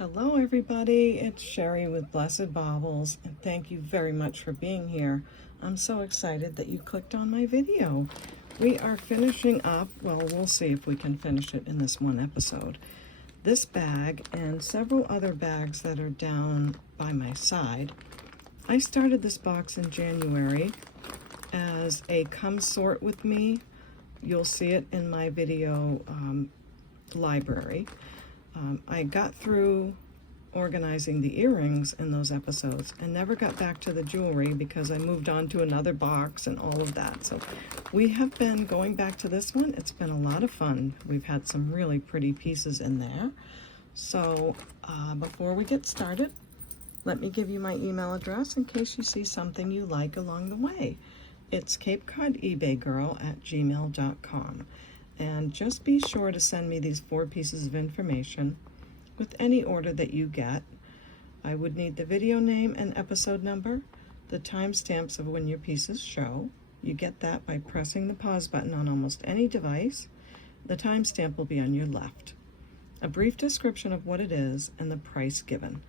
Hello everybody, it's Sherry with Blessed Baubles, and thank you very much for being here. I'm so excited that you clicked on my video. We are finishing up, well, we'll see if we can finish it in this one episode. This bag and several other bags that are down by my side. I started this box in January as a come sort with me. You'll see it in my video library. I got through organizing the earrings in those episodes and never got back to the jewelry because I moved on to another box and all of that. So we have been going back to this one. It's been a lot of fun. We've had some really pretty pieces in there. So before we get started, let me give you my email address in case you see something you like along the way. It's CapeCodEbayGirl@gmail.com. And just be sure to send me these 4 pieces of information with any order that you get. I would need the video name and episode number, the timestamps of when your pieces show. You get that by pressing the pause button on almost any device. The timestamp will be on your left. A brief description of what it is and the price given.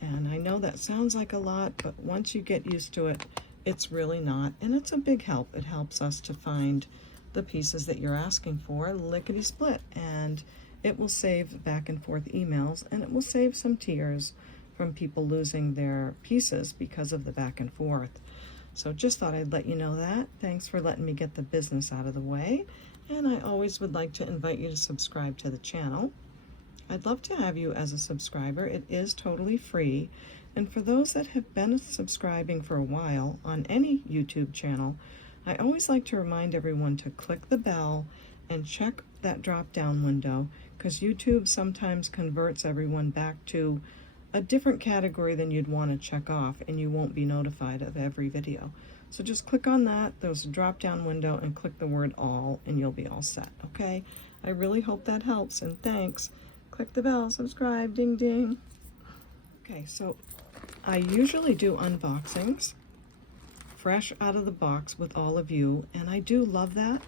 And I know that sounds like a lot, but once you get used to it, it's really not. And it's a big help. It helps us to find the pieces that you're asking for lickety split, and it will save back and forth emails, and it will save some tears from people losing their pieces because of the back and forth. So just thought I'd let you know that. Thanks for letting me get the business out of the way, and I always would like to invite you to subscribe to the channel. I'd love to have you as a subscriber. It is totally free, and for those that have been subscribing for a while on any YouTube channel, I always like to remind everyone to click the bell and check that drop down window, because YouTube sometimes converts everyone back to a different category than you'd want to check off, and you won't be notified of every video. So just click on that, there's a drop down window, and click the word all, and you'll be all set, okay? I really hope that helps, and thanks. Click the bell, subscribe, ding ding. Okay, so I usually do unboxings fresh out of the box with all of you, and I do love that,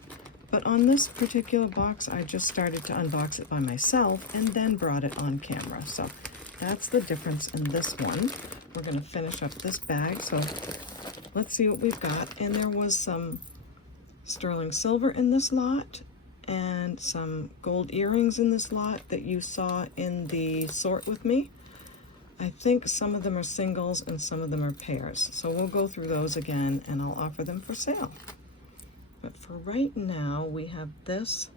but on this particular box I just started to unbox it by myself and then brought it on camera. So that's the difference in this one. We're going to finish up this bag, so let's see what we've got. And there was some sterling silver in this lot and some gold earrings in this lot that you saw in the sort with me. I think some of them are singles and some of them are pairs. So we'll go through those again and I'll offer them for sale. But for right now, we have this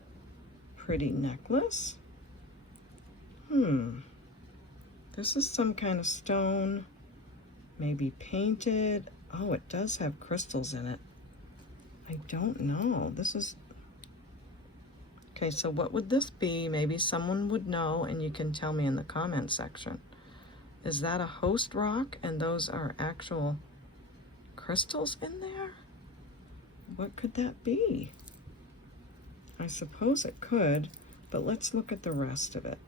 pretty necklace. This is some kind of stone, maybe painted. Oh, it does have crystals in it. I don't know. This is... Okay, so what would this be? Maybe someone would know and you can tell me in the comment section. Is that a host rock and those are actual crystals in there? What could that be? I suppose it could, but let's look at the rest of it.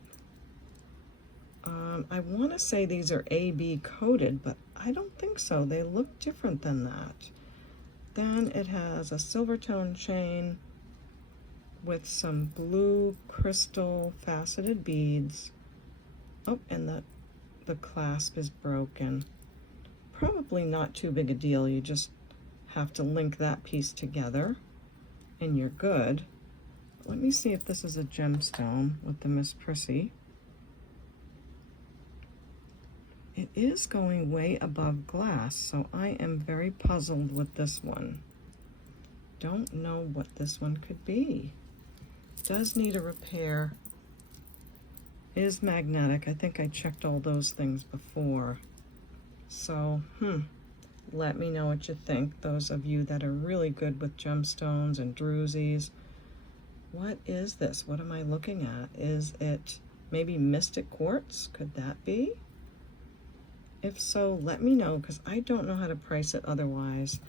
I want to say these are AB coated, but I don't think so. They look different than that. Then it has a silver tone chain with some blue crystal faceted beads. Oh, and the clasp is broken. Probably not too big a deal. You just have to link that piece together and you're good. Let me see if this is a gemstone with the Miss Prissy. It is going way above glass, so I am very puzzled with this one. Don't know what this one could be. Does need a repair. Is magnetic. I think I checked all those things before. So, let me know what you think, those of you that are really good with gemstones and drusies. What is this? What am I looking at? Is it maybe mystic quartz? Could that be? If so, let me know, because I don't know how to price it otherwise.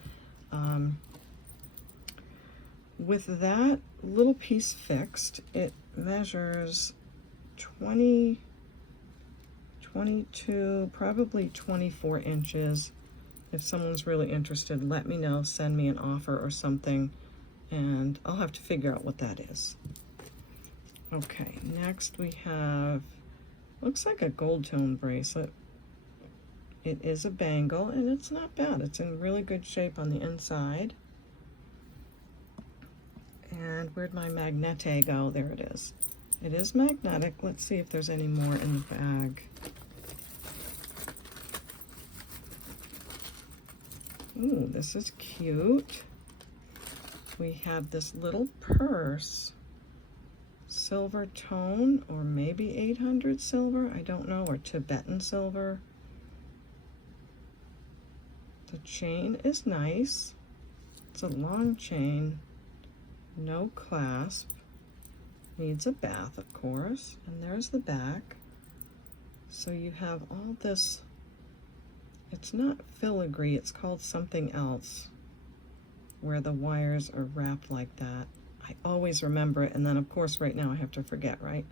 With that little piece fixed, it measures 20, 22, probably 24 inches. If someone's really interested, let me know, send me an offer or something, and I'll have to figure out what that is. Okay, next we have Looks like a gold tone bracelet. It is a bangle, and it's not bad. It's in really good shape on the inside. And where'd my magnete go? There it is. It is magnetic. Let's see if there's any more in the bag. Ooh, this is cute. We have this little purse. Silver tone, or maybe 800 silver, I don't know, or Tibetan silver. The chain is nice. It's a long chain, no clasp, needs a bath, of course, and there's the back. So you have all this, it's not filigree, it's called something else, where the wires are wrapped like that. I always remember it, and then of course right now I have to forget, right?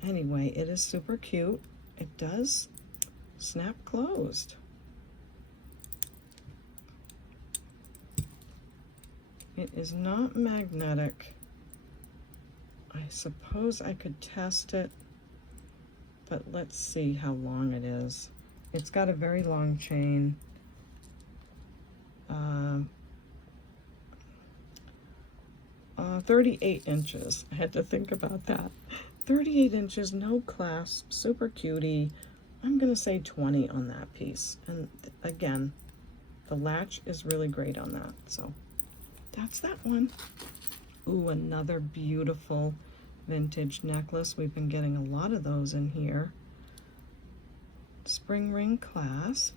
Anyway, it is super cute. It does snap closed. It is not magnetic. I suppose I could test it, but let's see how long it is. It's got a very long chain. 38 inches. I had to think about that. 38 inches, no clasp, super cutie. I'm gonna say 20 on that piece. And again, the latch is really great on that. So that's that one. Ooh, another beautiful vintage necklace. We've been getting a lot of those in here. Spring ring clasp.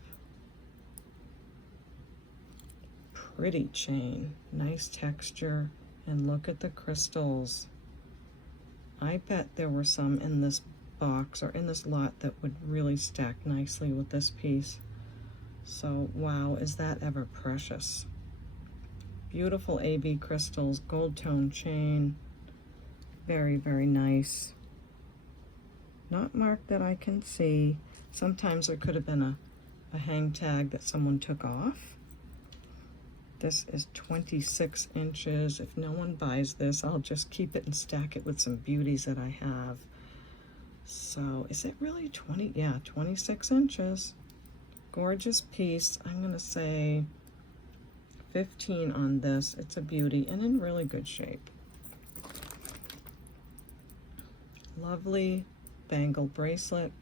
Pretty chain, nice texture, and look at the crystals. I bet there were some in this box or in this lot that would really stack nicely with this piece. So wow, is that ever precious. Beautiful AB crystals, gold tone chain, very, very nice. Not marked that I can see. Sometimes there could have been a hang tag that someone took off. This is 26 inches. If no one buys this, I'll just keep it and stack it with some beauties that I have. So is it really 20? Yeah, 26 inches. Gorgeous piece. I'm gonna say 15 on this. It's a beauty and in really good shape. Lovely bangle bracelet.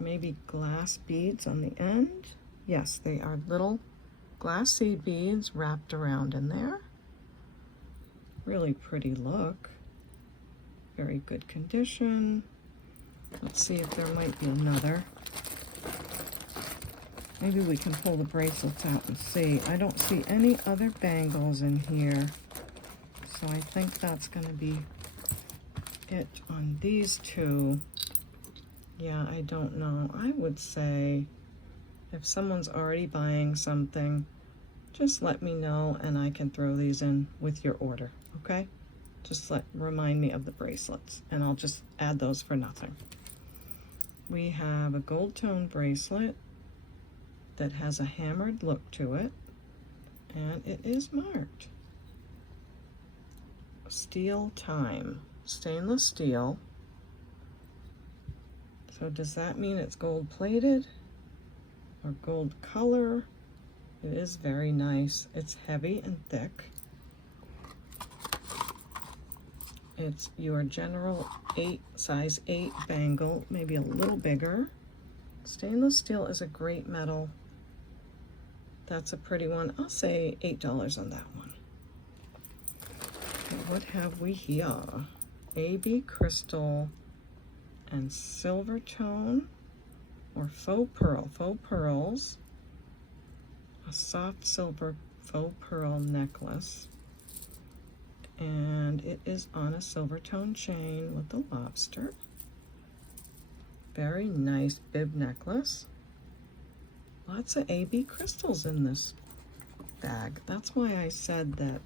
Maybe glass beads on the end. Yes, they are little glass seed beads wrapped around in there. Really pretty look. Very good condition. Let's see if there might be another. Maybe we can pull the bracelets out and see. I don't see any other bangles in here. So I think that's going to be it on these two. Yeah, I don't know. I would say if someone's already buying something, just let me know and I can throw these in with your order, okay? Just remind me of the bracelets and I'll just add those for nothing. We have a gold tone bracelet that has a hammered look to it, and it is marked. Steel time, stainless steel. So does that mean it's gold plated or gold color? It is very nice. It's heavy and thick. It's your general size 8 bangle, maybe a little bigger. Stainless steel is a great metal. That's a pretty one. I'll say $8 on that one. Okay, what have we here? AB crystal and silver tone or faux pearls. A soft silver faux pearl necklace. And it is on a silver tone chain with a lobster. Very nice bib necklace. Lots of AB crystals in this bag. That's why I said that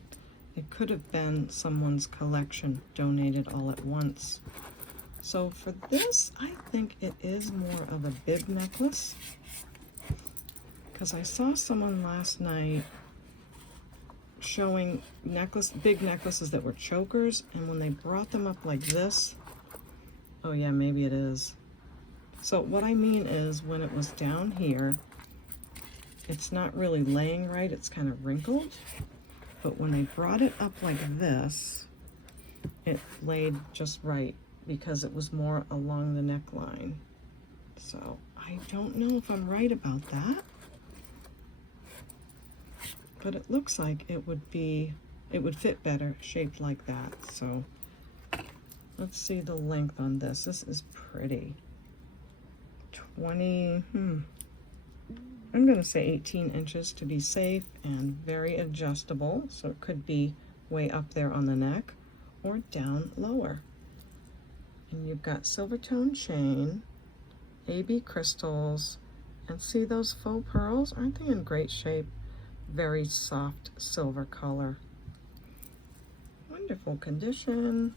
it could have been someone's collection donated all at once. So for this, I think it is more of a bib necklace, because I saw someone last night showing big necklaces that were chokers, and when they brought them up like this, Oh yeah, maybe it is. So what I mean is when it was down here, it's not really laying right, it's kind of wrinkled. But when I brought it up like this, it laid just right because it was more along the neckline. So I don't know if I'm right about that, but it looks like it would fit better shaped like that. So let's see the length on this. This is pretty. 20, I'm gonna say 18 inches to be safe, and very adjustable. So it could be way up there on the neck or down lower. And you've got silver tone chain, AB crystals, and see those faux pearls? Aren't they in great shape? Very soft silver color. Wonderful condition.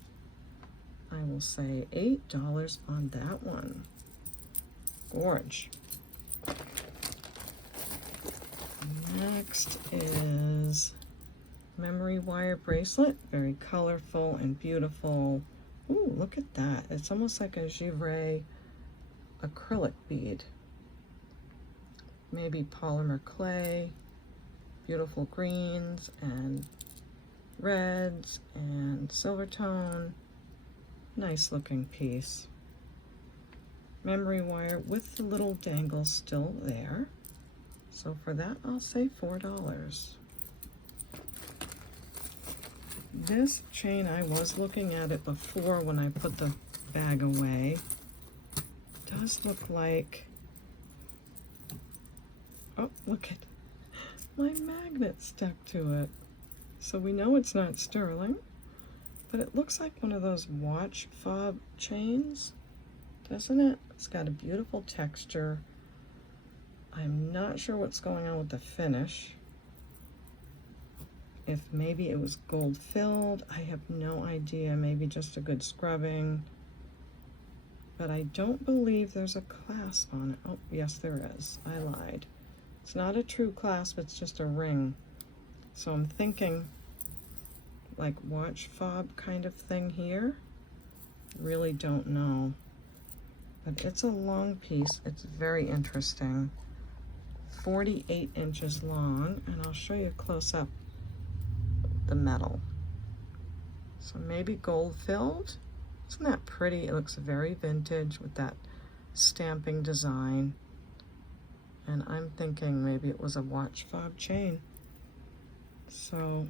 I will say $8 on that one. Gorge. Next is memory wire bracelet. Very colorful and beautiful. Ooh, look at that. It's almost like a Jewelry acrylic bead. Maybe polymer clay. Beautiful greens and reds and silver tone. Nice looking piece. Memory wire with the little dangle still there. So for that, I'll say $4. This chain, I was looking at it before when I put the bag away. Does look like, oh, look at my magnet stuck to it. So we know it's not sterling, but it looks like one of those watch fob chains, doesn't it? It's got a beautiful texture. I'm not sure what's going on with the finish. If maybe it was gold filled, I have no idea. Maybe just a good scrubbing. But I don't believe there's a clasp on it. Oh, yes there is. I lied. It's not a true clasp, it's just a ring. So I'm thinking like watch fob kind of thing here. Really don't know. But it's a long piece. It's very interesting. 48 inches long, and I'll show you close up the metal. So maybe gold filled. Isn't that pretty? It looks very vintage with that stamping design. And I'm thinking maybe it was a watch fob chain. So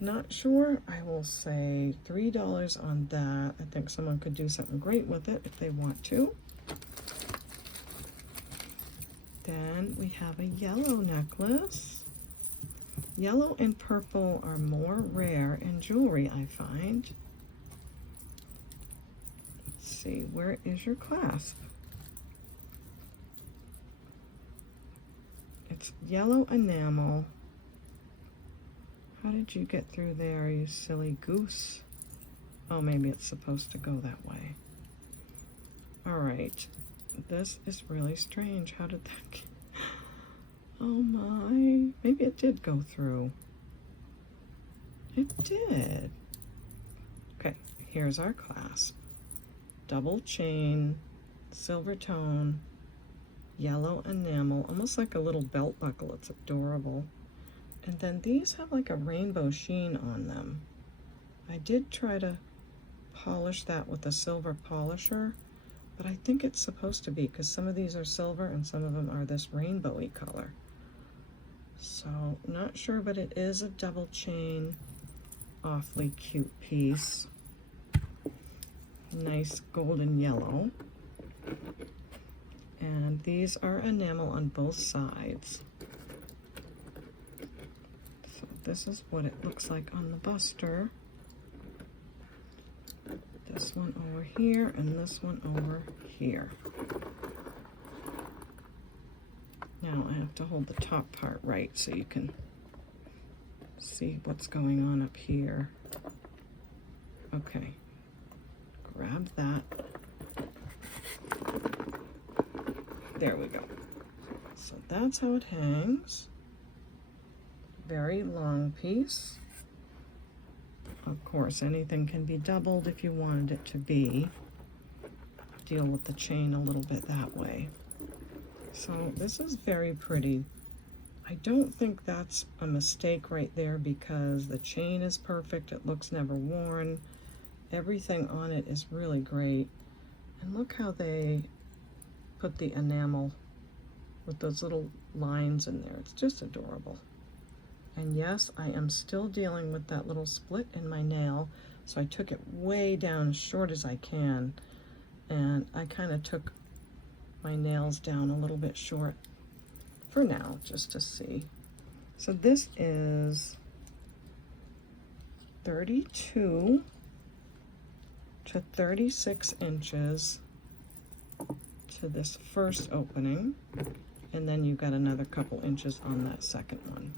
not sure. I will say $3 on that. I think someone could do something great with it if they want to. Then we have a yellow necklace. Yellow and purple are more rare in jewelry, I find. Let's see, where is your clasp? It's yellow enamel. How did you get through there, you silly goose? Oh, maybe it's supposed to go that way. All right, this is really strange. How did that get? Oh my, maybe it did go through. It did. Okay, here's our clasp. Double chain, silver tone, yellow enamel, almost like a little belt buckle. It's adorable. And then these have like a rainbow sheen on them. I did try to polish that with a silver polisher, but I think it's supposed to be because some of these are silver and some of them are this rainbowy color. So not sure, but it is a double chain, awfully cute piece. Nice golden yellow. And these are enamel on both sides. So this is what it looks like on the buster. This one over here and this one over here. Now I have to hold the top part right so you can see what's going on up here. Okay, grab that. There we go. So that's how it hangs. Very long piece. Of course, anything can be doubled if you wanted it to be. Deal with the chain a little bit that way. So this is very pretty. I don't think that's a mistake right there because the chain is perfect. It looks never worn. Everything on it is really great. And look how they put the enamel with those little lines in there. It's just adorable. And yes, I am still dealing with that little split in my nail, so I took it way down as short as I can, and I kind of took my nails down a little bit short for now, just to see. So this is 32 to 36 inches to this first opening, and then you've got another couple inches on that second one.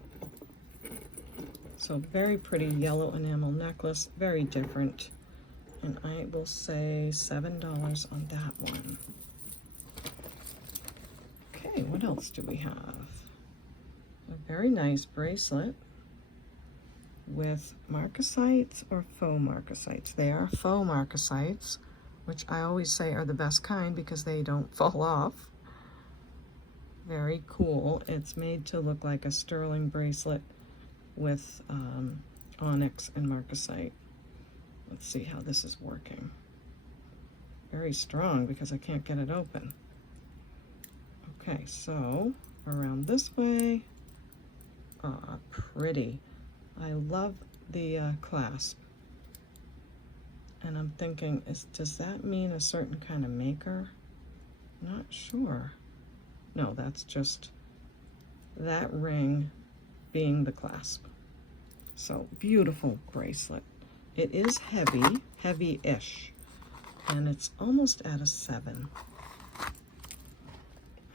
So very pretty yellow enamel necklace, very different, and I will say $7 on that one. Okay, what else do we have? A very nice bracelet with marcasites or faux marcasites. They are faux marcasites, which I always say are the best kind because they don't fall off. Very cool. It's made to look like a sterling bracelet with onyx and marcasite. Let's see how this is working. Very strong because I can't get it open. Okay, so around this way. Ah, pretty. I love the clasp. And I'm thinking, does that mean a certain kind of maker? Not sure. No, that's just that ring being the clasp. So beautiful bracelet. It is heavy, heavy-ish, and it's almost at a 7.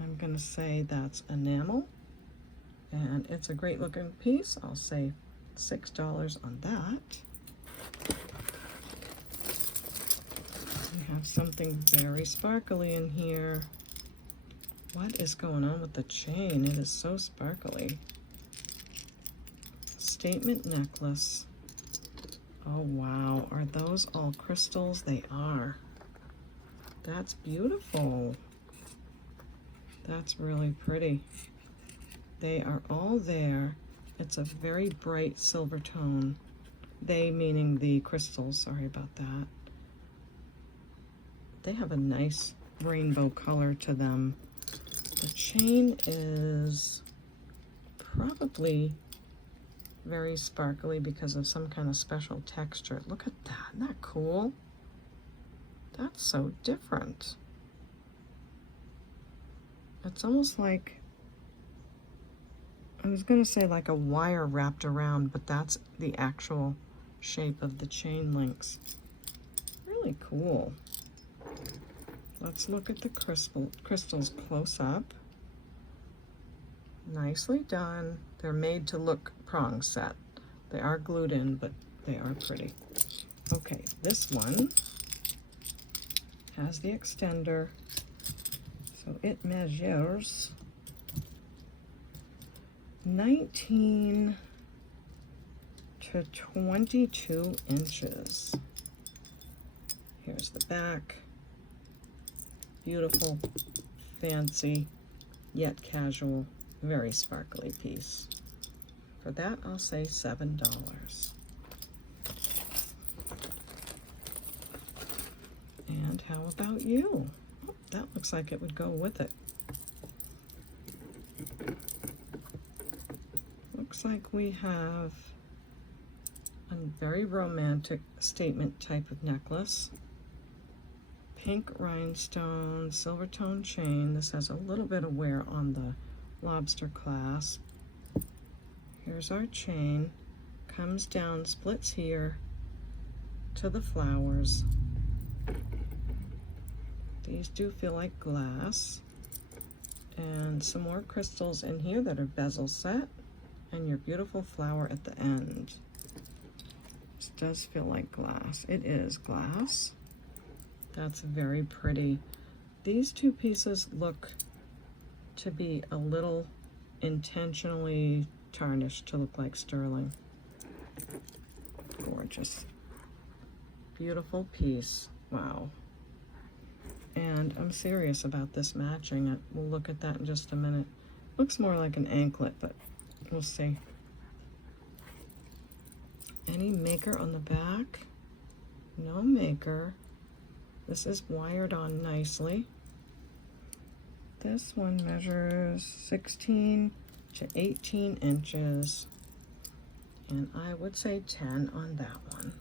I'm gonna say that's enamel, and it's a great looking piece. I'll say $6 on that. We have something very sparkly in here. What is going on with the chain? It is so sparkly. Statement necklace. Oh wow, are those all crystals? They are. That's beautiful. That's really pretty. They are all there. It's a very bright silver tone. They meaning the crystals, sorry about that. They have a nice rainbow color to them. The chain is probably very sparkly because of some kind of special texture. Look at that, isn't that cool? That's so different. It's almost like, I was gonna say like a wire wrapped around, but that's the actual shape of the chain links. Really cool. Let's look at the crystals close up. Nicely done. They're made to look prong set. They are glued in, but they are pretty. Okay, this one has the extender. So it measures 19 to 22 inches. Here's the back. Beautiful, fancy, yet casual, very sparkly piece. For that, I'll say $7. And how about you? Oh, that looks like it would go with it. Looks like we have a very romantic statement type of necklace. Pink rhinestone, silver tone chain. This has a little bit of wear on the lobster clasp. Here's our chain. Comes down, splits here to the flowers. These do feel like glass. And some more crystals in here that are bezel set. And your beautiful flower at the end. This does feel like glass. It is glass. That's very pretty. These two pieces look to be a little intentionally tarnished to look like sterling. Gorgeous. Beautiful piece. Wow. And I'm serious about this matching it. We'll look at that in just a minute. Looks more like an anklet, but we'll see. Any maker on the back? No maker. This is wired on nicely. This one measures 16 to 18 inches. And I would say 10 on that one.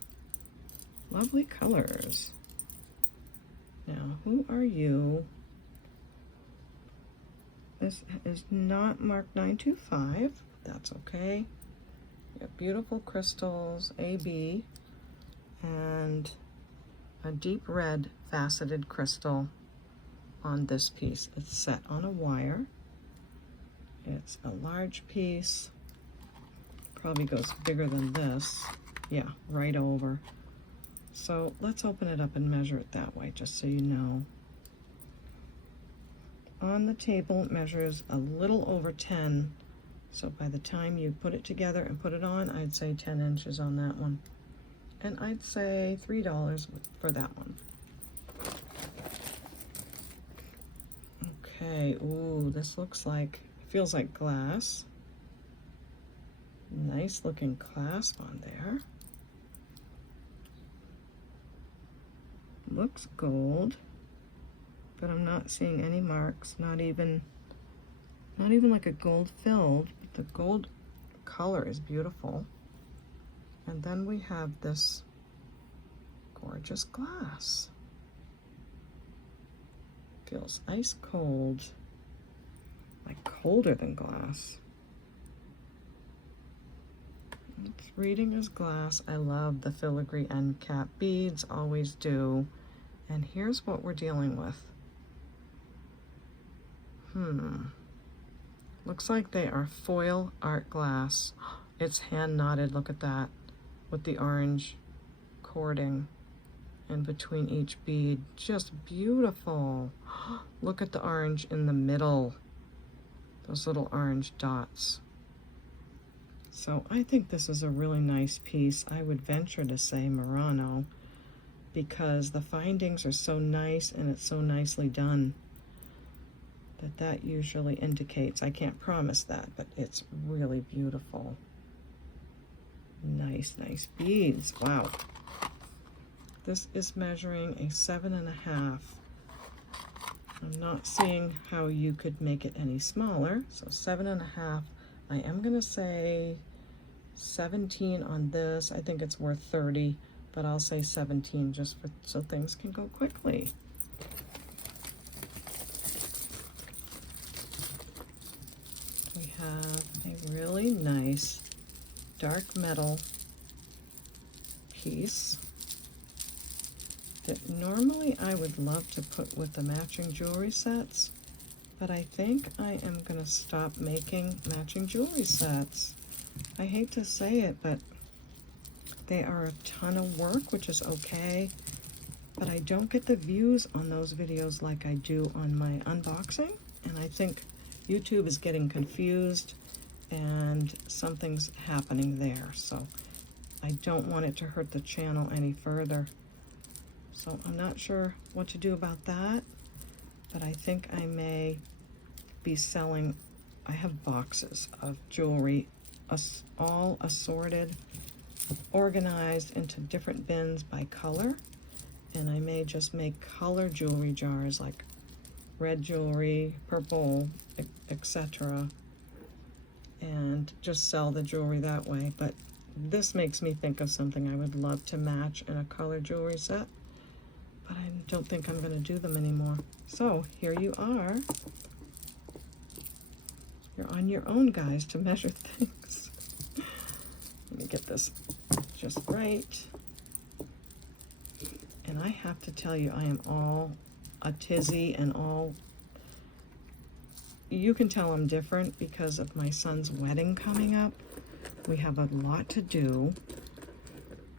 Lovely colors. Now, who are you? This is not marked 925. That's okay. You have beautiful crystals, AB, and a deep red faceted crystal on this piece. It's set on a wire. It's a large piece. Probably goes bigger than this. Yeah, right over. So let's open it up and measure it that way, just so you know. On the table, it measures a little over 10. So by the time you put it together and put it on, I'd say 10 inches on that one. And I'd say $3 for that one. Okay, ooh, this looks like, feels like glass. Nice looking clasp on there. Looks gold, but I'm not seeing any marks, not even like a gold filled, but the gold color is beautiful. And then we have this gorgeous glass. Feels ice cold, like colder than glass. It's reading as glass. I love the filigree end cap beads, always do. And here's what we're dealing with. Looks like they are foil art glass. It's hand knotted, look at that, with the orange cording in between each bead. Just beautiful. Look at the orange in the middle. Those little orange dots. So I think this is a really nice piece. I would venture to say Murano, because the findings are so nice and it's so nicely done that usually indicates, I can't promise that, but it's really beautiful. Nice, nice beads. Wow. This is measuring a 7.5. I'm not seeing how you could make it any smaller. So 7.5. I am gonna say 17 on this. I think it's worth 30, but I'll say 17 just so things can go quickly. We have a really nice dark metal piece that normally I would love to put with the matching jewelry sets, but I think I am going to stop making matching jewelry sets. I hate to say it, but they are a ton of work, which is okay, but I don't get the views on those videos like I do on my unboxing, and I think YouTube is getting confused and something's happening there, so I don't want it to hurt the channel any further. So I'm not sure what to do about that, but I think I may be selling, I have boxes of jewelry, all assorted, organized into different bins by color, and I may just make color jewelry jars, like red jewelry, purple, etc., and just sell the jewelry that way. But this makes me think of something I would love to match in a color jewelry set, but I don't think I'm going to do them anymore. So here you are. You're on your own, guys, to measure things. Let me get this just right. And I have to tell you, I am all a tizzy and all, you can tell I'm different because of my son's wedding coming up. We have a lot to do.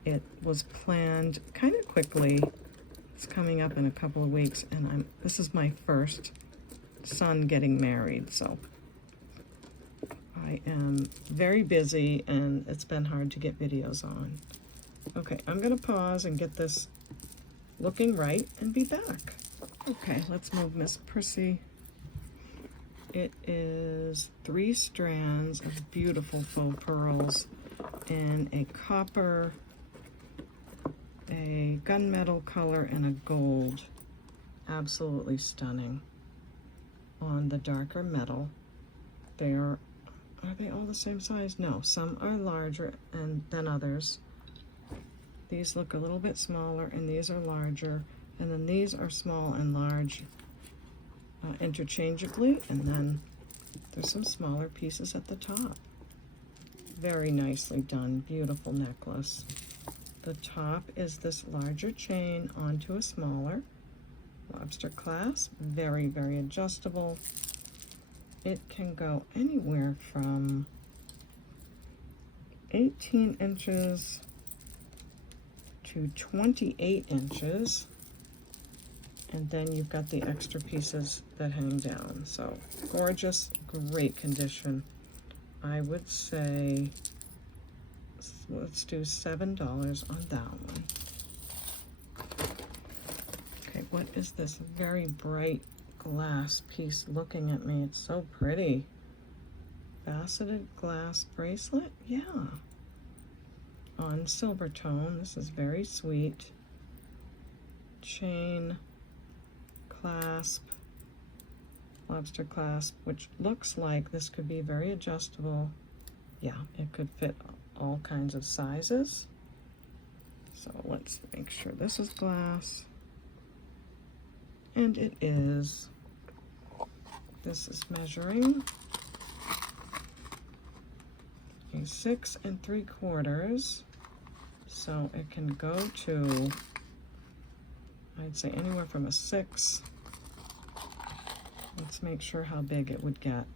It was planned kind of quickly. It's coming up in a couple of weeks, and this is my first son getting married, so I am very busy and it's been hard to get videos on. Okay, I'm gonna pause and get this looking right and be back. Okay, let's move Miss Prissy. It is 3 strands of beautiful faux pearls in a copper, a gunmetal color, and a gold. Absolutely stunning on the darker metal. Are they all the same size? No, some are larger than others. These look a little bit smaller, and these are larger, and then these are small and large interchangeably, and then there's some smaller pieces at the top. Very nicely done, beautiful necklace. The top is this larger chain onto a smaller lobster clasp, very, very adjustable. It can go anywhere from 18 inches to 28 inches, and then you've got the extra pieces that hang down. So gorgeous, great condition. I would say let's do $7 on that one. Okay, what is this very bright glass piece looking at me? It's so pretty. Faceted glass bracelet, yeah. On silver tone, this is very sweet. Chain, clasp, lobster clasp, which looks like this could be very adjustable. Yeah, it could fit all kinds of sizes. So let's make sure this is glass. And it is. This is measuring a 6 3/4. So it can go to, I'd say anywhere from a 6. Let's make sure how big it would get.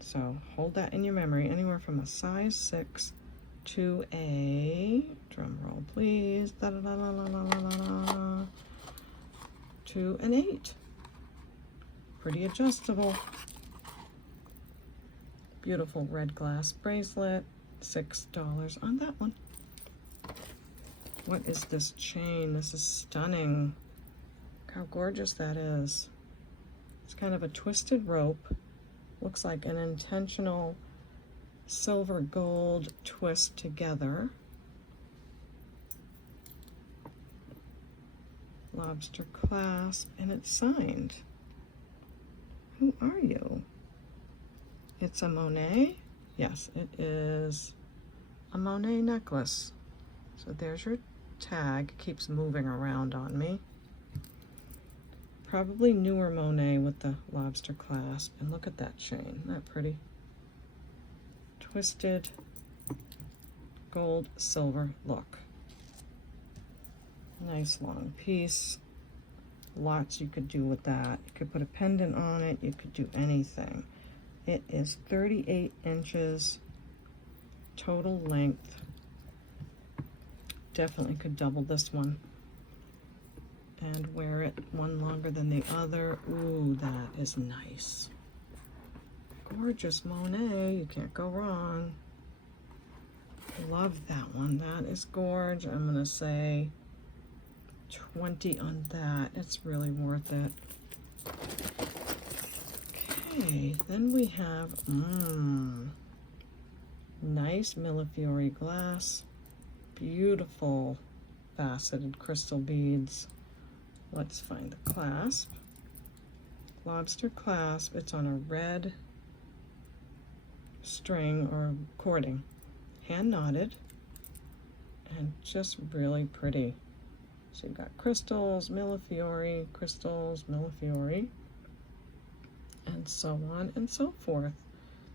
So hold that in your memory, anywhere from a size 6 to a, drum roll please, da da da da da da da da, to an 8. Pretty adjustable. Beautiful red glass bracelet, $6 on that one. What is this chain? This is stunning. Look how gorgeous that is. It's kind of a twisted rope. Looks like an intentional silver gold twist together. Lobster clasp, and it's signed. Who are you? It's a Monet. Yes, it is a Monet necklace. So there's your tag. It keeps moving around on me. Probably newer Monet with the lobster clasp. And look at that chain. Isn't that pretty? Twisted gold silver look. Nice long piece. Lots you could do with that. You could put a pendant on it. You could do anything. It is 38 inches total length. Definitely could double this one and wear it one longer than the other. Ooh, that is nice. Gorgeous Monet, you can't go wrong. Love that one. That is gorgeous. I'm gonna say 20 on that. It's really worth it. Okay, then we have nice Millefiori glass, beautiful faceted crystal beads. Let's find the clasp. Lobster clasp. It's on a red string or cording, hand knotted, and just really pretty. So you've got crystals, Millefiori, crystals, Millefiori, and so on and so forth.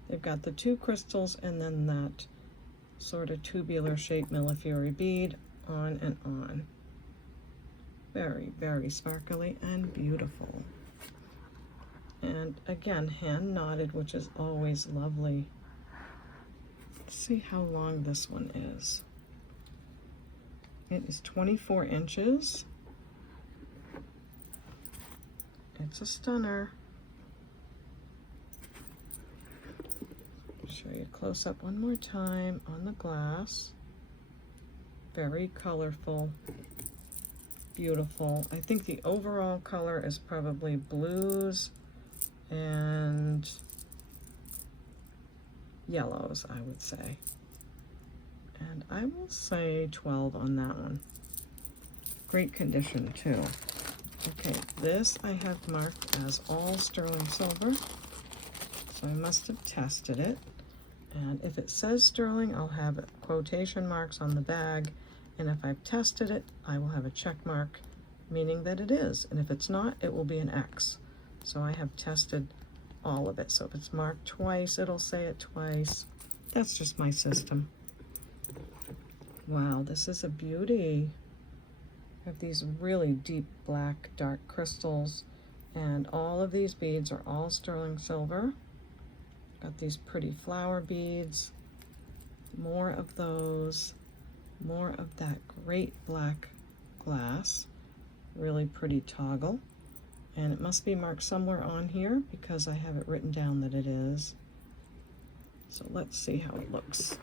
They've got the 2 crystals and then that sort of tubular shaped Millefiori bead, on and on. Very, very sparkly and beautiful. And again, hand knotted, which is always lovely. Let's see how long this one is. It is 24 inches. It's a stunner. Show you close up one more time on the glass. Very colorful, beautiful. I think the overall color is probably blues and yellows, I would say. And I will say 12 on that one. Great condition too. Okay, this I have marked as all sterling silver, so I must have tested it. And if it says sterling, I'll have quotation marks on the bag, and if I've tested it, I will have a check mark, meaning that it is, and if it's not, it will be an X. So I have tested all of it, so if it's marked twice, it'll say it twice. That's just my system. Wow, this is a beauty. I have these really deep black dark crystals, and all of these beads are all sterling silver. Got these pretty flower beads, more of those, more of that great black glass, really pretty toggle, and it must be marked somewhere on here because I have it written down that it is. So let's see how it looks.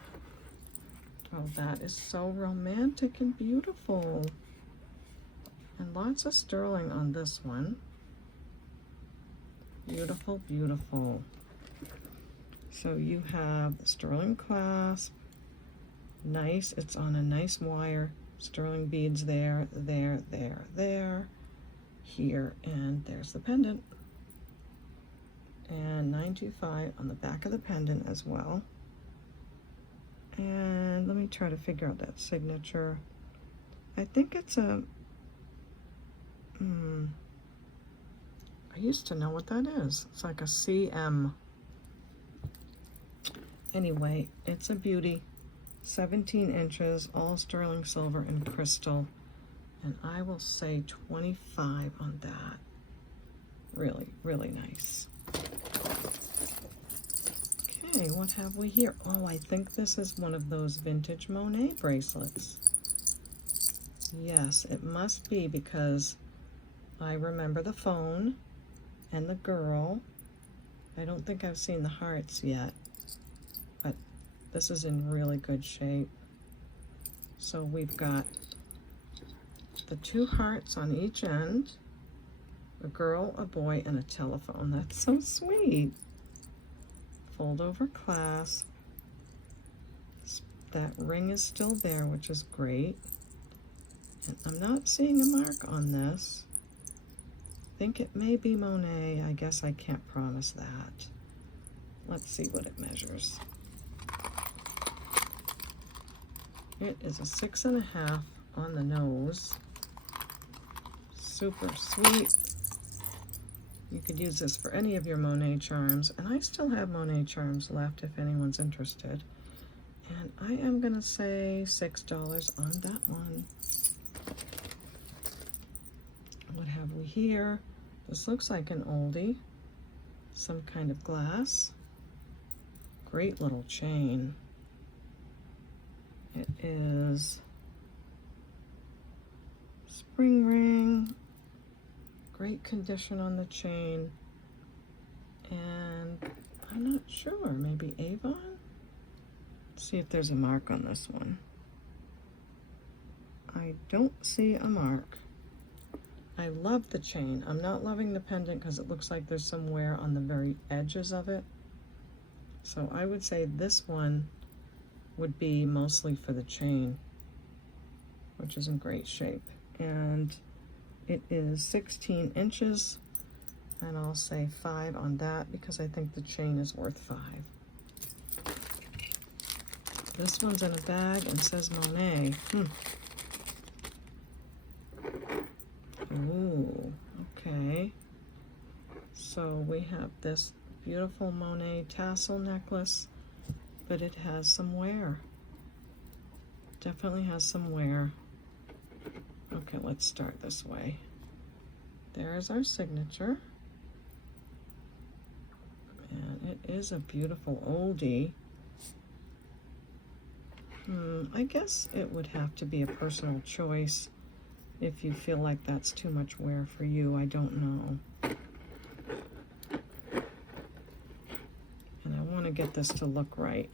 Oh, that is so romantic and beautiful. And lots of sterling on this one. Beautiful, beautiful. So you have the sterling clasp, nice, it's on a nice wire, sterling beads there, there, here, and there's the pendant. And 925 on the back of the pendant as well. And let me try to figure out that signature. I think it's a, I used to know what that is. It's like a CM. Anyway, it's a beauty. 17 inches, all sterling silver and crystal. And I will say 25 on that. Really, really nice. Okay, what have we here? Oh, I think this is one of those vintage Monet bracelets. Yes, it must be because I remember the phone and the girl. I don't think I've seen the hearts yet, but this is in really good shape. So we've got the 2 hearts on each end, a girl, a boy, and a telephone. That's so sweet. Fold over clasp. That ring is still there, which is great. And I'm not seeing a mark on this. I think it may be Monet. I guess I can't promise that. Let's see what it measures. It is a 6.5 on the nose. Super sweet. You could use this for any of your Monet charms, and I still have Monet charms left if anyone's interested. And I am gonna say $6 on that one. What have we here? This looks like an oldie. Some kind of glass. Great little chain. It is spring ring. Great condition on the chain. And I'm not sure, maybe Avon? Let's see if there's a mark on this one. I don't see a mark. I love the chain. I'm not loving the pendant because it looks like there's some wear on the very edges of it. So I would say this one would be mostly for the chain, which is in great shape. And it is 16 inches, and I'll say 5 on that because I think the chain is worth 5. This one's in a bag and says Monet. Ooh, okay. So we have this beautiful Monet tassel necklace, but it has some wear. Definitely has some wear. Okay, let's start this way. There's our signature. And it is a beautiful oldie. I guess it would have to be a personal choice if you feel like that's too much wear for you. I don't know. And I want to get this to look right.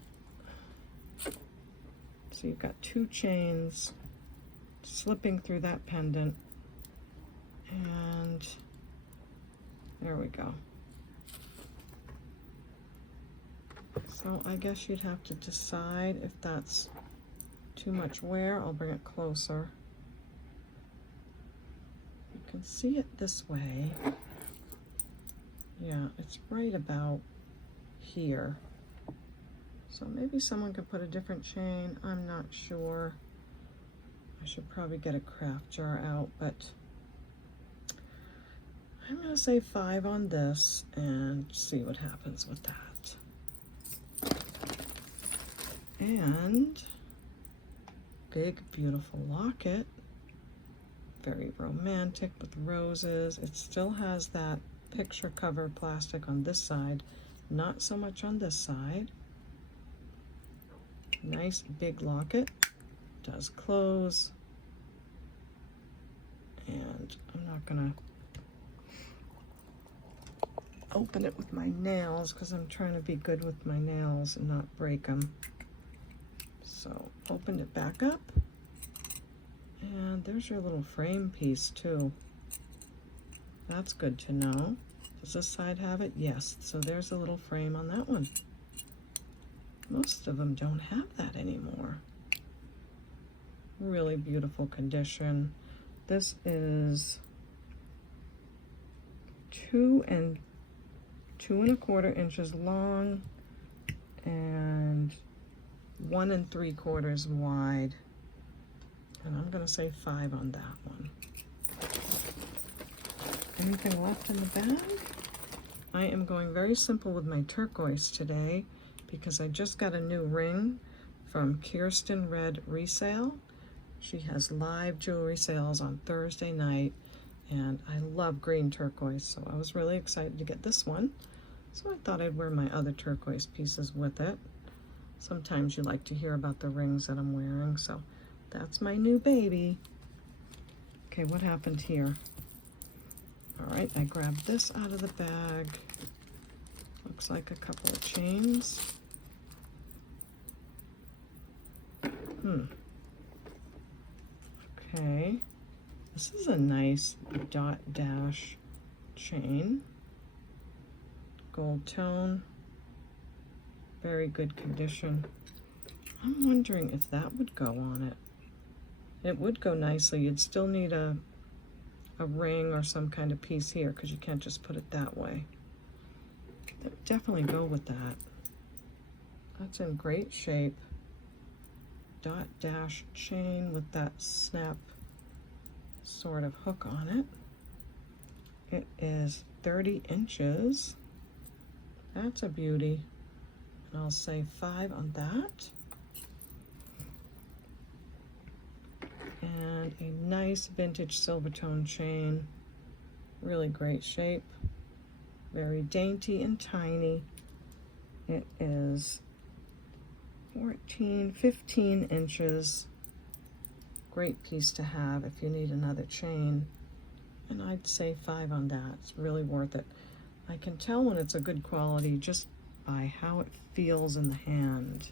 So you've got 2 chains, slipping through that pendant, and there we go. So I guess you'd have to decide if that's too much wear. I'll bring it closer. You can see it this way. Yeah, it's right about here. So maybe someone could put a different chain. I'm not sure. I should probably get a craft jar out, but I'm gonna say 5 on this and see what happens with that. And big, beautiful locket. Very romantic with roses. It still has that picture cover plastic on this side, not so much on this side. Nice big locket. Does close. And I'm not gonna open it with my nails because I'm trying to be good with my nails and not break them. So open it back up, and there's your little frame piece too. That's good to know. Does this side have it? Yes. So there's a little frame on that one. Most of them don't have that anymore. Really beautiful condition. This is 2 1/4 inches long and 1 3/4 wide. And I'm gonna say 5 on that one. Anything left in the bag? I am going very simple with my turquoise today because I just got a new ring from Kirsten Red Resale. She has live jewelry sales on Thursday night, and I love green turquoise, so I was really excited to get this one. So I thought I'd wear my other turquoise pieces with it. Sometimes you like to hear about the rings that I'm wearing, so that's my new baby. Okay, what happened here? All right, I grabbed this out of the bag. Looks like a couple of chains. Okay, this is a nice dot dash chain. Gold tone, very good condition. I'm wondering if that would go on it. It would go nicely. You'd still need a ring or some kind of piece here because you can't just put it that way. That would definitely go with that. That's in great shape. Dot dash chain with that snap sort of hook on it. It is 30 inches. That's a beauty. And I'll say 5 on that. And a nice vintage silver tone chain. Really great shape. Very dainty and tiny. It is 15 inches. Great piece to have if you need another chain. And I'd say 5 on that. It's really worth it. I can tell when it's a good quality just by how it feels in the hand.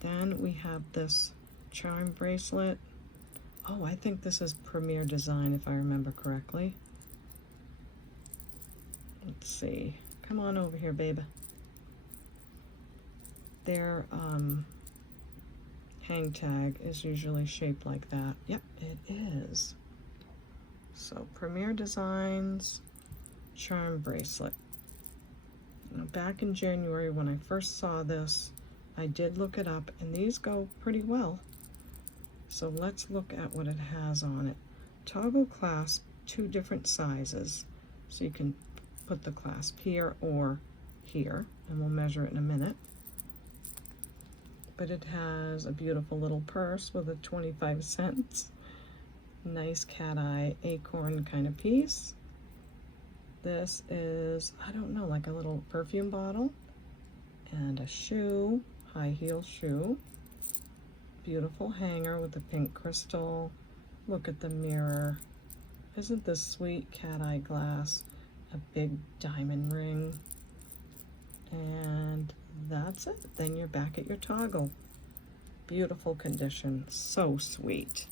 Then we have this charm bracelet. Oh, I think this is Premier Design if I remember correctly. Let's see. Come on over here, baby. Their hang tag is usually shaped like that. Yep, it is. So Premier Designs charm bracelet. Now, back in January when I first saw this, I did look it up, and these go pretty well. So let's look at what it has on it. Toggle clasp, 2 different sizes. So you can put the clasp here or here, and we'll measure it in a minute. But it has a beautiful little purse with a 25 cents. Nice cat eye acorn kind of piece. This is, I don't know, like a little perfume bottle. And a shoe, high heel shoe. Beautiful hanger with the pink crystal. Look at the mirror. Isn't this sweet? Cat eye glass. A big diamond ring. And that's it. Then you're back at your toggle. Beautiful condition. So sweet.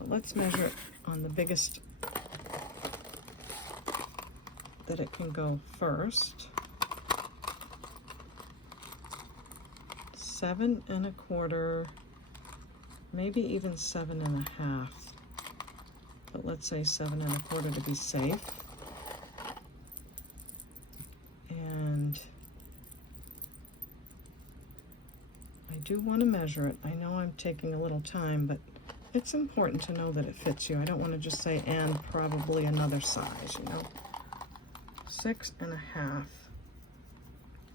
So let's measure it on the biggest that it can go first. 7 1/4, maybe even 7 1/2, but let's say 7 1/4 to be safe. And I do want to measure it. I know I'm taking a little time, but it's important to know that it fits you. I don't want to just say, and probably another size, you know. 6 1/2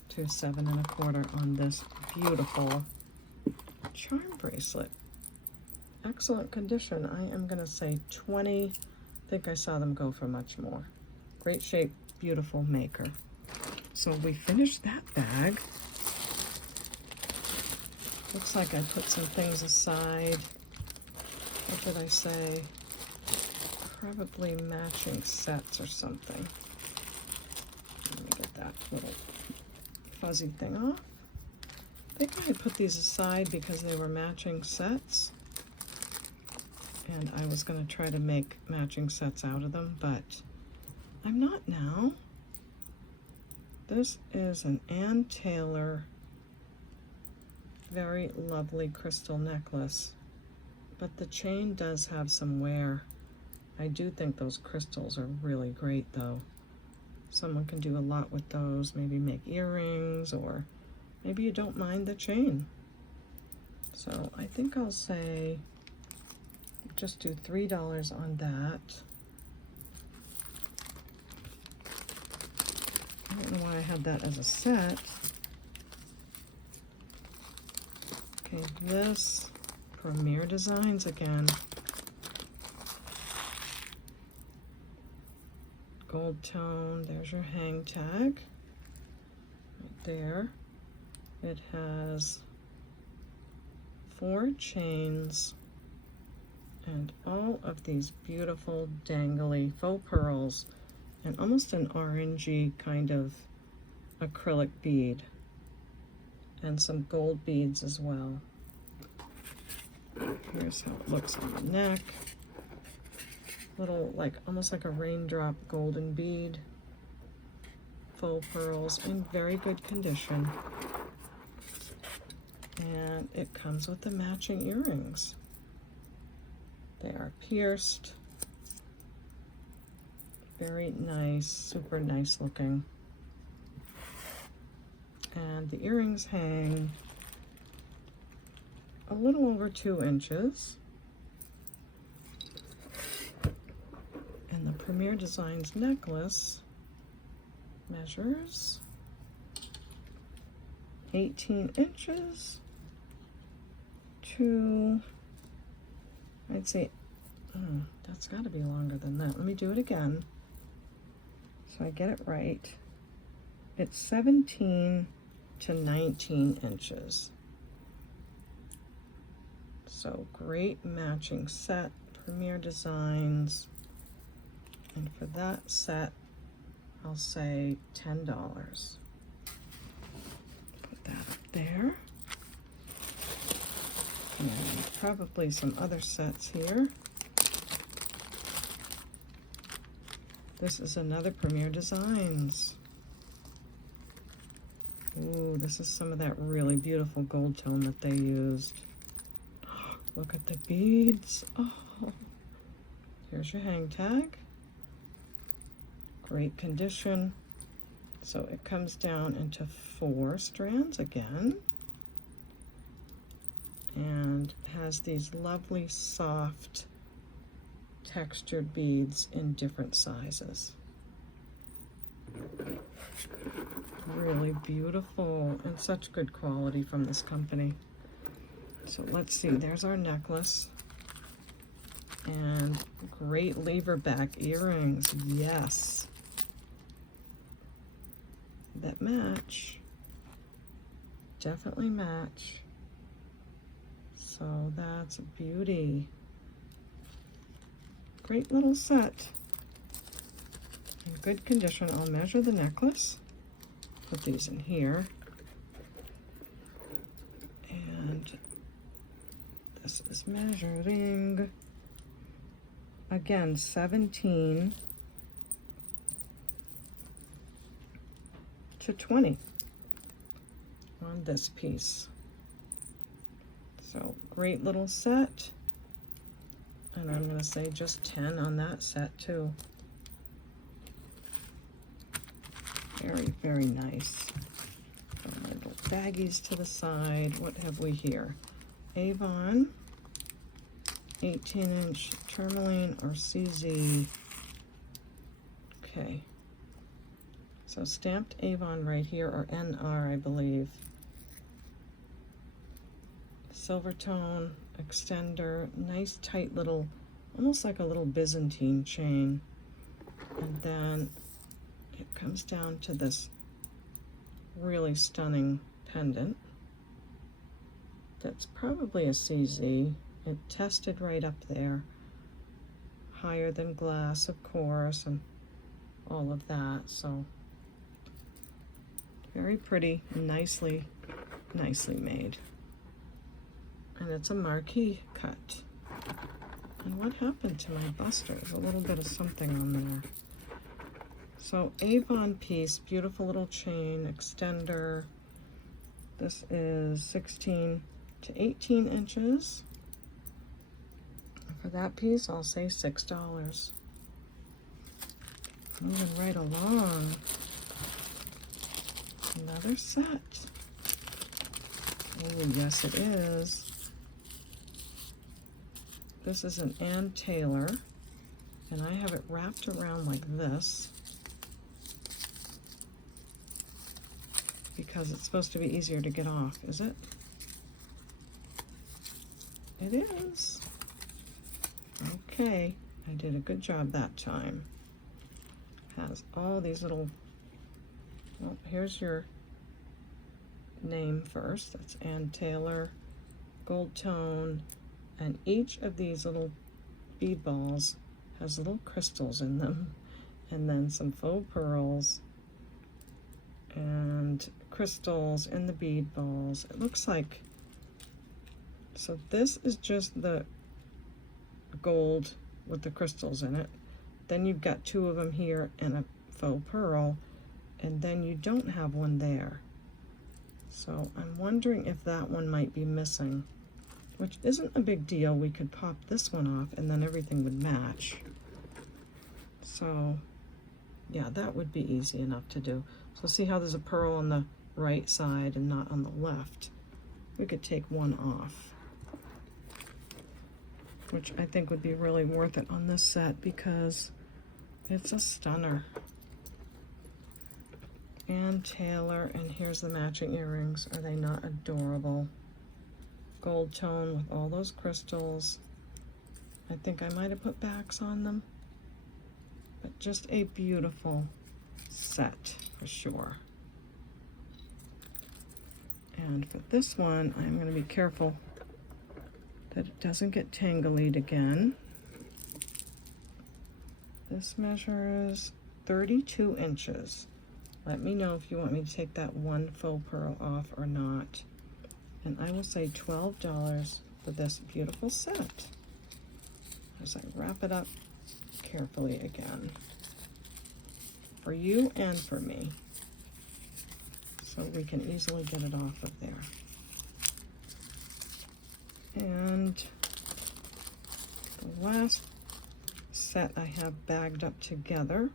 to 7 1/4 on this beautiful charm bracelet. Excellent condition. I am going to say 20. I think I saw them go for much more. Great shape, beautiful maker. So we finished that bag. Looks like I put some things aside. What did I say? Probably matching sets or something. Let me get that little fuzzy thing off. I think I had put these aside because they were matching sets. And I was going to try to make matching sets out of them, but I'm not now. This is an Ann Taylor, very lovely crystal necklace, but the chain does have some wear. I do think those crystals are really great though. Someone can do a lot with those, maybe make earrings, or maybe you don't mind the chain. So I think I'll say, just do $3 on that. I don't know why I had that as a set. Okay, this, Premier Designs again. Gold tone, there's your hang tag. Right there. It has 4 chains and all of these beautiful dangly faux pearls and almost an orangey kind of acrylic bead and some gold beads as well. Here's how it looks on the neck. Little, like, almost like a raindrop golden bead. Faux pearls in very good condition. And it comes with the matching earrings. They are pierced. Very nice, super nice looking. And the earrings hang a little over 2 inches. And the Premier Designs necklace measures 18 inches to, I'd say, that's got to be longer than that. Let me do it again so I get it right. It's 17 to 19 inches. So great matching set, Premier Designs. And for that set, I'll say $10. Put that up there. And probably some other sets here. This is another Premier Designs. Ooh, this is some of that really beautiful gold tone that they used. Look at the beads. Oh, here's your hang tag. Great condition. So it comes down into 4 strands again. And has these lovely soft textured beads in different sizes. Really beautiful and such good quality from this company. So let's see, there's our necklace. And great lever back earrings, yes. That match, definitely match. So that's a beauty. Great little set. In good condition. I'll measure the necklace. Put these in here. And this is measuring again, 17 to 20 on this piece. So great little set. And I'm going to say just 10 on that set too. Very, very nice. Put my little baggies to the side. What have we here? Avon, 18-inch tourmaline or CZ. Okay. So stamped Avon right here, or NR, I believe. Silver tone, extender, nice tight little, almost like a little Byzantine chain. And then it comes down to this really stunning pendant. That's probably a CZ. It tested right up there. Higher than glass, of course, and all of that. So very pretty, nicely made. And it's a marquee cut. And what happened to my buster? There's a little bit of something on there. So Avon piece, beautiful little chain, extender. This is 16 to 18 inches. For that piece, I'll say $6. Moving right along. Another set. Oh, yes it is. This is an Ann Taylor, and I have it wrapped around like this because it's supposed to be easier to get off, is it? It is. Okay, I did a good job that time. Has all these little, well, here's your name first. That's Ann Taylor, gold tone, and each of these little bead balls has little crystals in them, and then some faux pearls and crystals in the bead balls. It looks like, so this is just the gold with the crystals in it. Then you've got two of them here and a faux pearl, and then you don't have one there. So I'm wondering if that one might be missing, which isn't a big deal. We could pop this one off and then everything would match. So yeah, that would be easy enough to do. So see how there's a pearl on the right side and not on the left? We could take one off, which I think would be really worth it on this set because it's a stunner. Ann Taylor, and here's the matching earrings. Are they not adorable? Gold tone with all those crystals. I think I might have put backs on them, but just a beautiful set for sure. And for this one, I'm going to be careful that it doesn't get tangled again. This measures 32 inches. Let me know if you want me to take that one faux pearl off or not. And I will say $12 for this beautiful set as I wrap it up carefully again. For you and for me. So we can easily get it off of there. And the last set I have bagged up together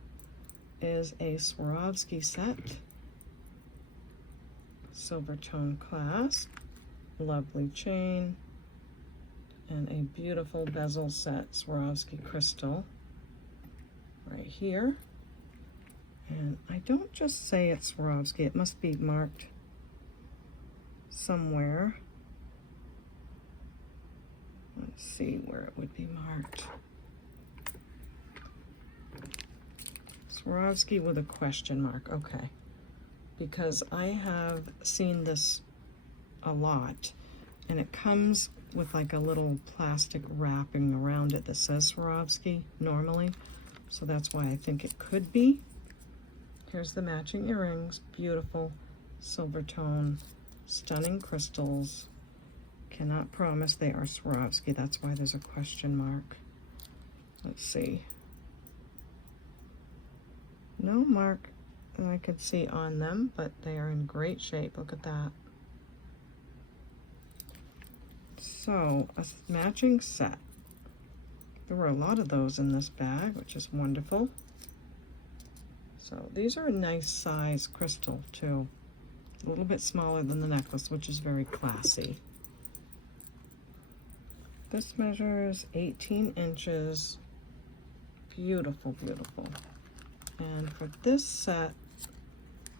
is a Swarovski set. Silver tone clasp, lovely chain, and a beautiful bezel set, Swarovski crystal right here. And I don't just say it's Swarovski, it must be marked somewhere. Let's see where it would be marked. Swarovski with a question mark, okay. Because I have seen this a lot, and it comes with like a little plastic wrapping around it that says Swarovski normally, so that's why I think it could be. Here's the matching earrings, beautiful silver tone, stunning crystals. Cannot promise they are Swarovski, that's why there's a question mark. Let's see. No mark that I could see on them, but they are in great shape. Look at that. So, a matching set. There were a lot of those in this bag, which is wonderful. So these are a nice size crystal too. A little bit smaller than the necklace, which is very classy. This measures 18 inches. Beautiful, beautiful. And for this set,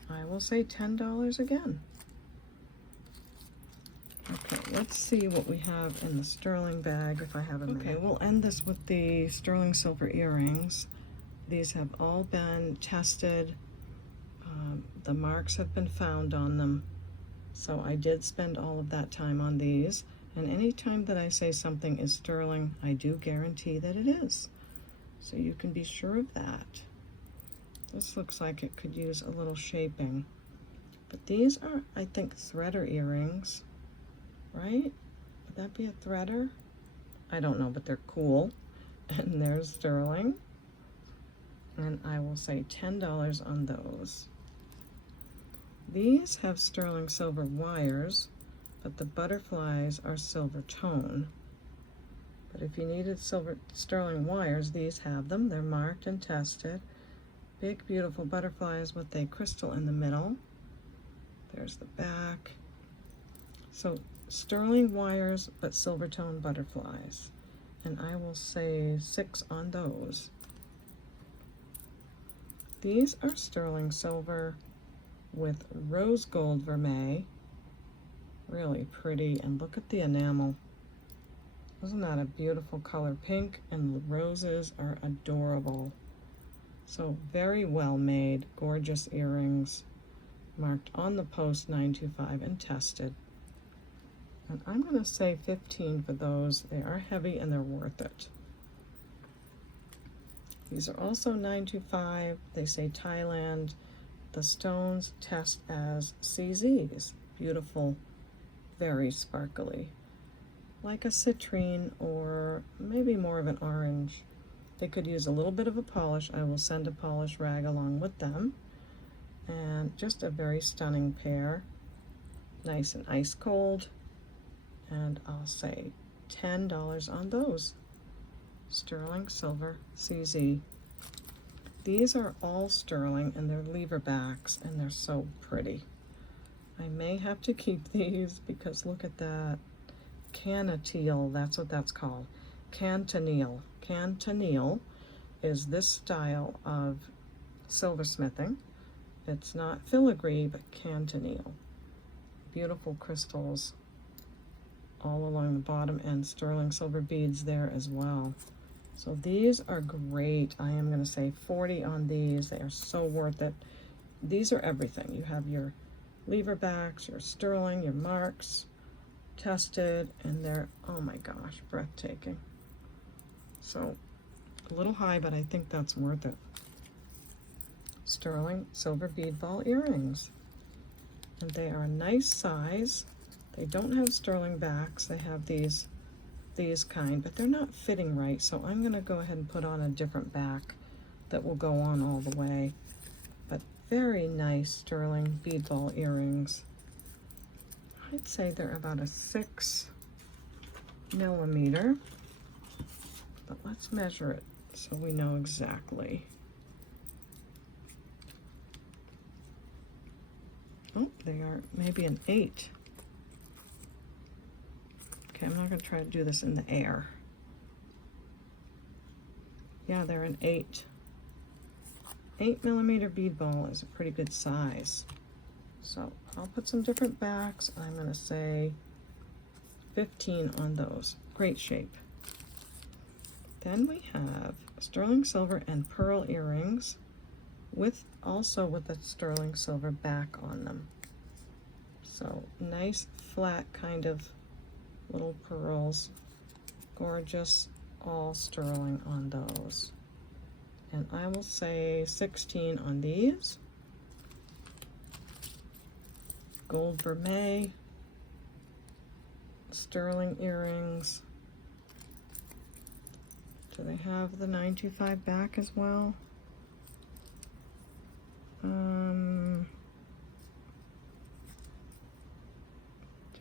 I will say $10 again. Okay, let's see what we have in the sterling bag, if I have a minute. Okay, we'll end this with the sterling silver earrings. These have all been tested. The marks have been found on them. So I did spend all of that time on these. And any time that I say something is sterling, I do guarantee that it is. So you can be sure of that. This looks like it could use a little shaping. But these are, I think, threader earrings, right? Would that be a threader? I don't know, but they're cool. And they're sterling. And I will say $10 on those. These have sterling silver wires, but the butterflies are silver tone. But if you needed sterling wires, these have them. They're marked and tested. Big, beautiful butterflies with a crystal in the middle. There's the back. So sterling wires, but silver tone butterflies. And I will say 6 on those. These are sterling silver with rose gold vermeil. Really pretty, and look at the enamel. Isn't that a beautiful color? Pink, and the roses are adorable. So very well made, gorgeous earrings, marked on the post 925 and tested. And I'm going to say 15 for those. They are heavy and they're worth it. These are also 925. They say Thailand. The stones test as CZs. Beautiful, very sparkly. Like a citrine or maybe more of an orange. They could use a little bit of a polish. I will send a polish rag along with them. And just a very stunning pair. Nice and ice cold. And I'll say $10 on those. Sterling silver CZ. These are all sterling and they're lever backs and they're so pretty. I may have to keep these because look at that. Canatile, that's what that's called. Cantonile. Cantonile is this style of silversmithing. It's not filigree, but cantonile. Beautiful crystals all along the bottom and sterling silver beads there as well. So these are great. I am going to say 40 on these. They are so worth it. These are everything. You have your lever backs, your sterling, your marks, tested, and they're, oh my gosh, breathtaking. So a little high, but I think that's worth it. Sterling silver bead ball earrings. And they are a nice size. They don't have sterling backs. They have these kind, but they're not fitting right, so I'm going to go ahead and put on a different back that will go on all the way. But very nice sterling bead ball earrings. I'd say they're about a 6 millimeter, but let's measure it so we know exactly. Oh, they are maybe an 8. Okay, I'm not going to try to do this in the air. Yeah, they're an 8. 8 millimeter bead ball is a pretty good size. So I'll put some different backs. I'm going to say 15 on those. Great shape. Then we have sterling silver and pearl earrings also with a sterling silver back on them. So nice flat kind of little pearls, gorgeous, all sterling on those. And I will say 16 on these. Gold vermeil, sterling earrings, Do they have the 925 back as well?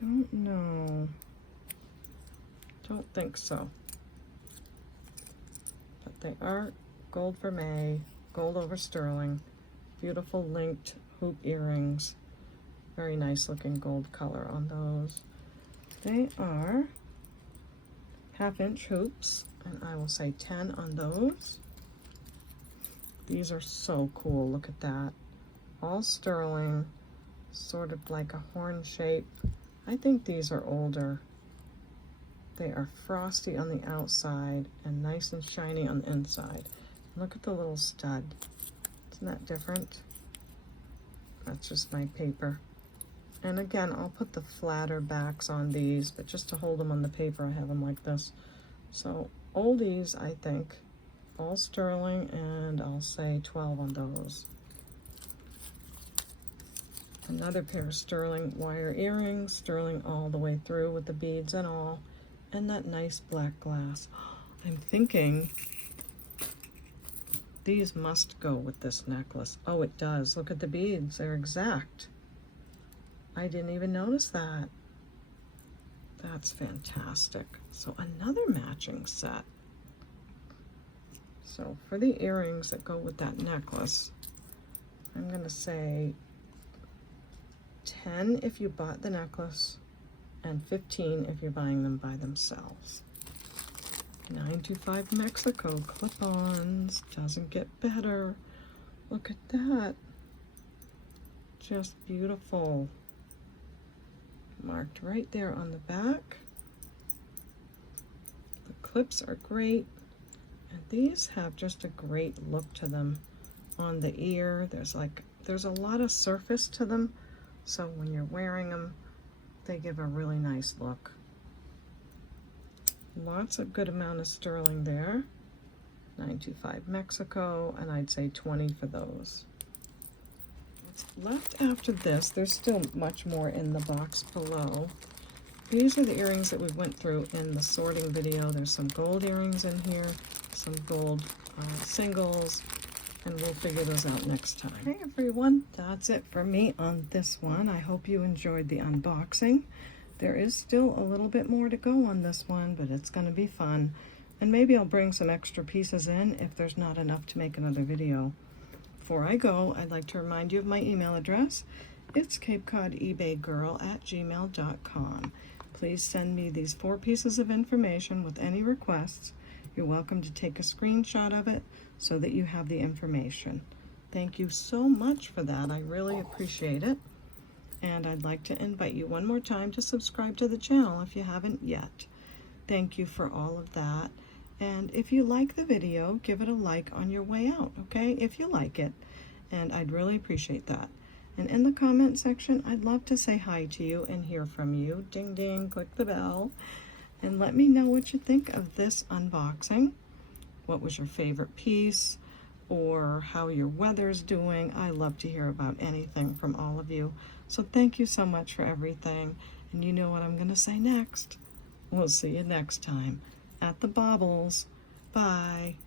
Don't know. Don't think so. But they are gold for May, gold over sterling, beautiful linked hoop earrings. Very nice looking gold color on those. They are 1/2-inch hoops, and I will say 10 on those. These are so cool, look at that. All sterling, sort of like a horn shape. I think these are older. They are frosty on the outside and nice and shiny on the inside. Look at the little stud. Isn't that different? That's just my paper. And again, I'll put the flatter backs on these, but just to hold them on the paper, I have them like this. So oldies, I think, all sterling, and I'll say 12 on those. Another pair of sterling wire earrings, sterling all the way through with the beads and all, and that nice black glass. I'm thinking these must go with this necklace. Oh, it does. Look at the beads. They're exact. I didn't even notice that. That's fantastic. So another matching set. So for the earrings that go with that necklace, I'm going to say 10 if you bought the necklace, and 15 if you're buying them by themselves. 925 Mexico clip-ons. Doesn't get better. Look at that. Just beautiful. Marked right there on the back. The clips are great, and these have just a great look to them. On the ear, there's a lot of surface to them, so when you're wearing them, they give a really nice look. Lots of good amount of sterling there. 925 Mexico, and I'd say 20 for those. What's left after this, there's still much more in the box below. These are the earrings that we went through in the sorting video. There's some gold earrings in here, some gold singles, and we'll figure those out next time. Hey everyone, that's it for me on this one. I hope you enjoyed the unboxing. There is still a little bit more to go on this one, but it's going to be fun. And maybe I'll bring some extra pieces in if there's not enough to make another video. Before I go, I'd like to remind you of my email address. It's CapeCodEbayGirl@gmail.com. Please send me these 4 pieces of information with any requests. You're welcome to take a screenshot of it so that you have the information. Thank you so much for that. I really appreciate it. And I'd like to invite you one more time to subscribe to the channel if you haven't yet. Thank you for all of that. And if you like the video, give it a like on your way out, okay? If you like it. And I'd really appreciate that. And in the comment section, I'd love to say hi to you and hear from you. Ding ding, click the bell. And let me know what you think of this unboxing. What was your favorite piece? Or how your weather's doing. I love to hear about anything from all of you. So thank you so much for everything. And you know what I'm going to say next. We'll see you next time at the Baubles. Bye.